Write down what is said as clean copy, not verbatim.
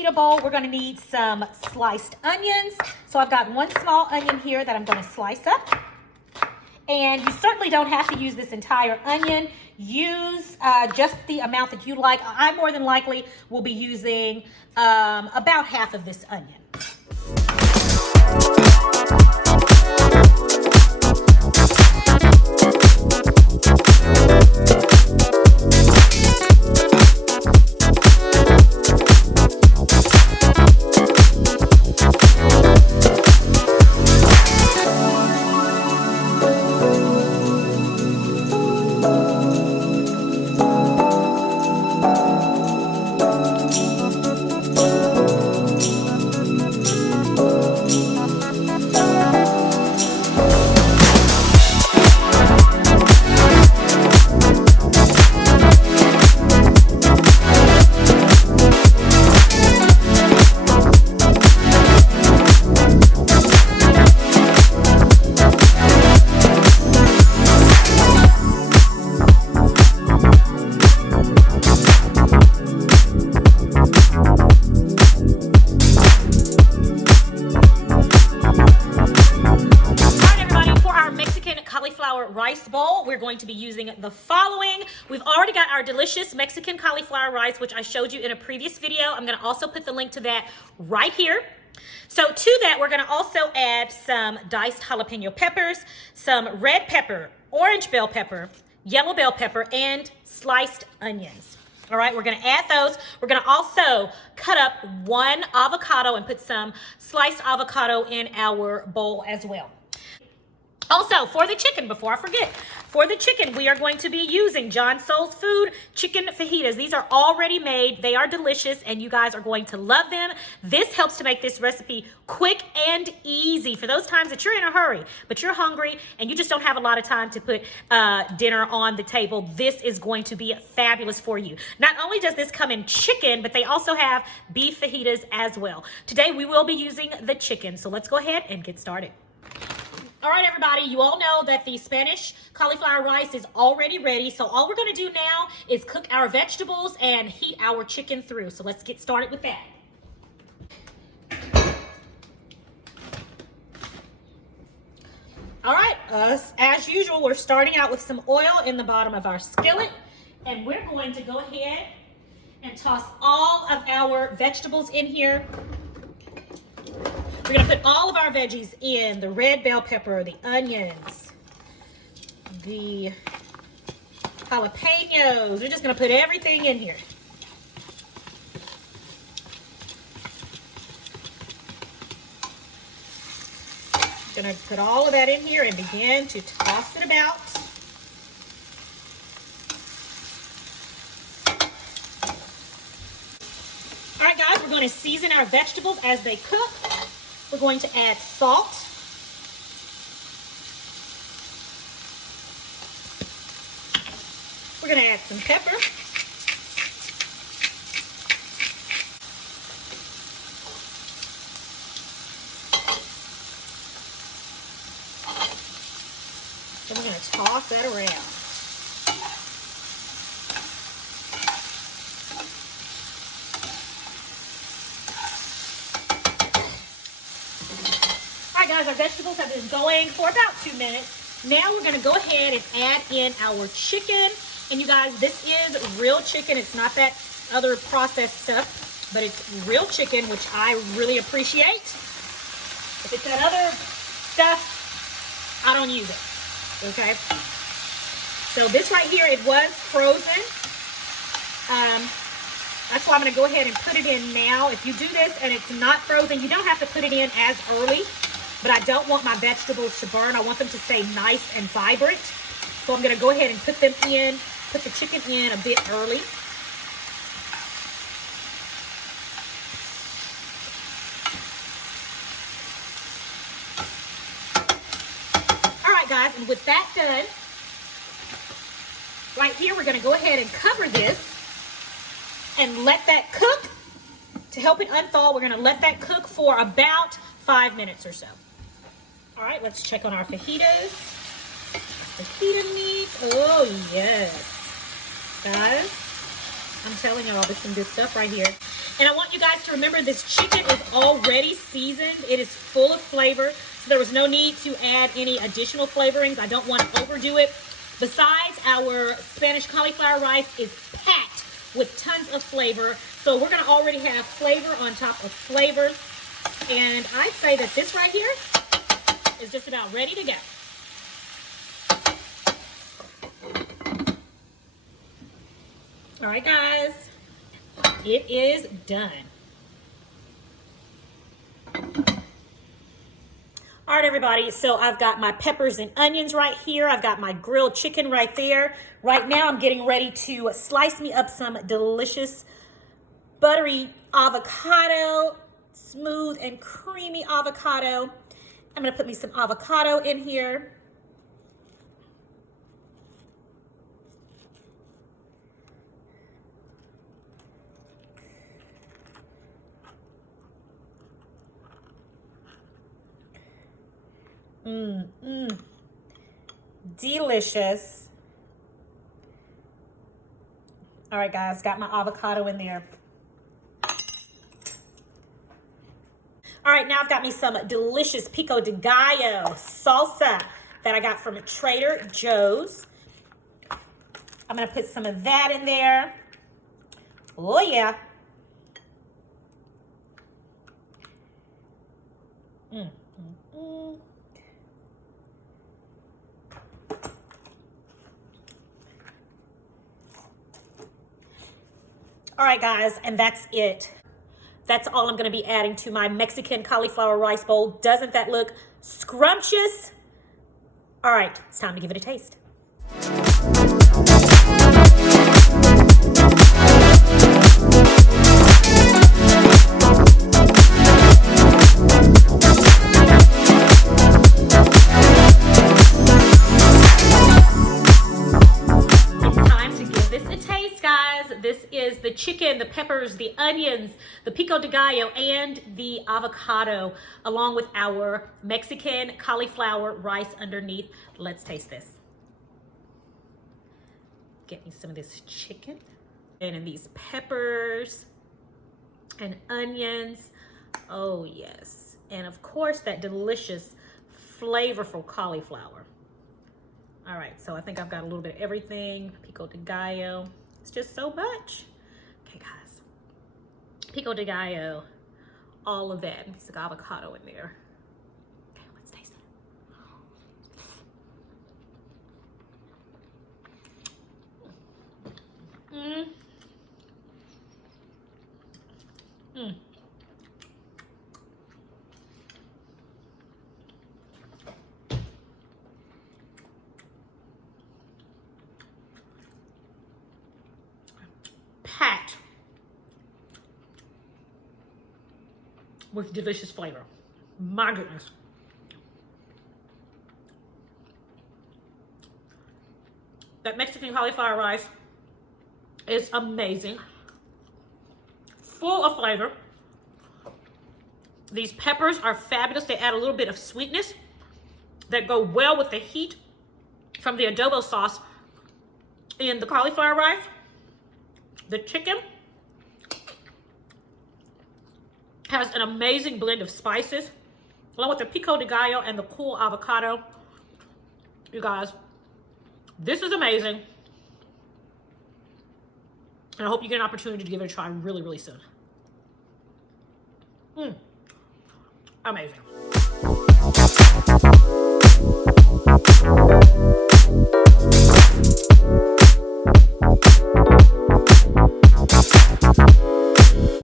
fajita bowl, we're gonna need some sliced onions. So I've got one small onion here that I'm gonna slice up. And you certainly don't have to use this entire onion. Use just the amount that you like. I more than likely will be using about half of this onion. Rice bowl, we're going to be using the following. We've already got our delicious Mexican cauliflower rice, which I showed you in a previous video. I'm going to also put the link to that right here. So to that, we're going to also add some diced jalapeno peppers, some red pepper, orange bell pepper, yellow bell pepper, and sliced onions. All right, we're going to add those. We're going to also cut up one avocado and put some sliced avocado in our bowl as well. Also, for the chicken, before I forget, for the chicken, we are going to be using John Soul's Food chicken fajitas. These are already made. They are delicious, and you guys are going to love them. This helps to make this recipe quick and easy for those times that you're in a hurry, but you're hungry, and you just don't have a lot of time to put dinner on the table. This is going to be fabulous for you. Not only does this come in chicken, but they also have beef fajitas as well. Today, we will be using the chicken, so let's go ahead and get started. All right, everybody, you all know that the Spanish cauliflower rice is already ready. So all we're going to do now is cook our vegetables and heat our chicken through. So let's get started with that. All right, as usual, we're starting out with some oil in the bottom of our skillet. And we're going to go ahead and toss all of our vegetables in here. We're going to put all of our veggies in, the red bell pepper, the onions, the jalapenos. We're just going to put everything in here. Going to put all of that in here and begin to toss it about. All right, guys, we're going to season our vegetables as they cook. We're going to add salt. We're going to add some pepper. Then we're going to toss that around. Guys, our vegetables have been going for about 2 minutes. Now we're going to go ahead and add in our chicken. And you guys, this is real chicken. It's not that other processed stuff, but it's real chicken, which I really appreciate. If it's that other stuff, I don't use it. Okay? So this right here, it was frozen. That's why I'm going to go ahead and put it in now. If you do this and it's not frozen, you don't have to put it in as early. But I don't want my vegetables to burn. I want them to stay nice and vibrant. So I'm going to go ahead and put them in, put the chicken in a bit early. All right, guys, and with that done, right here, we're going to go ahead and cover this and let that cook. To help it unthaw, we're going to let that cook for about 5 minutes or so. All right, let's check on our fajitas. Fajita meat. Oh, yes. Guys, I'm telling you all, there's some good stuff right here. And I want you guys to remember this chicken is already seasoned. It is full of flavor. So there was no need to add any additional flavorings. I don't want to overdo it. Besides, our Spanish cauliflower rice is packed with tons of flavor. So we're going to already have flavor on top of flavor. And I'd say that this right here is just about ready to go. All right, guys, it is done. All right, everybody, so I've got my peppers and onions right here. I've got my grilled chicken right there. Right now, I'm getting ready to slice me up some delicious buttery avocado, smooth and creamy avocado. I'm gonna put me some avocado in here. Delicious. All right, guys, got my avocado in there. All right, now I've got me some delicious pico de gallo salsa that I got from Trader Joe's. I'm gonna put some of that in there. Oh yeah. All right, guys, and that's it. That's all I'm gonna be adding to my Mexican cauliflower rice bowl. Doesn't that look scrumptious? All right, it's time to give it a taste. This is the chicken, the peppers, the onions, the pico de gallo, and the avocado, along with our Mexican cauliflower rice underneath. Let's taste this. Get me some of this chicken and these peppers and onions. Oh yes. And of course that delicious, flavorful cauliflower. All right, so I think I've got a little bit of everything. Pico de gallo. It's just so much. Okay, guys. Pico de gallo, all of that. Piece of avocado in there. Okay, let's taste it. Packed with delicious flavor. My goodness. That Mexican cauliflower rice is amazing. Full of flavor. These peppers are fabulous. They add a little bit of sweetness that go well with the heat from the adobo sauce in the cauliflower rice. The chicken has an amazing blend of spices, along with the pico de gallo and the cool avocado. You guys, this is amazing. And I hope you get an opportunity to give it a try really, really soon. Amazing.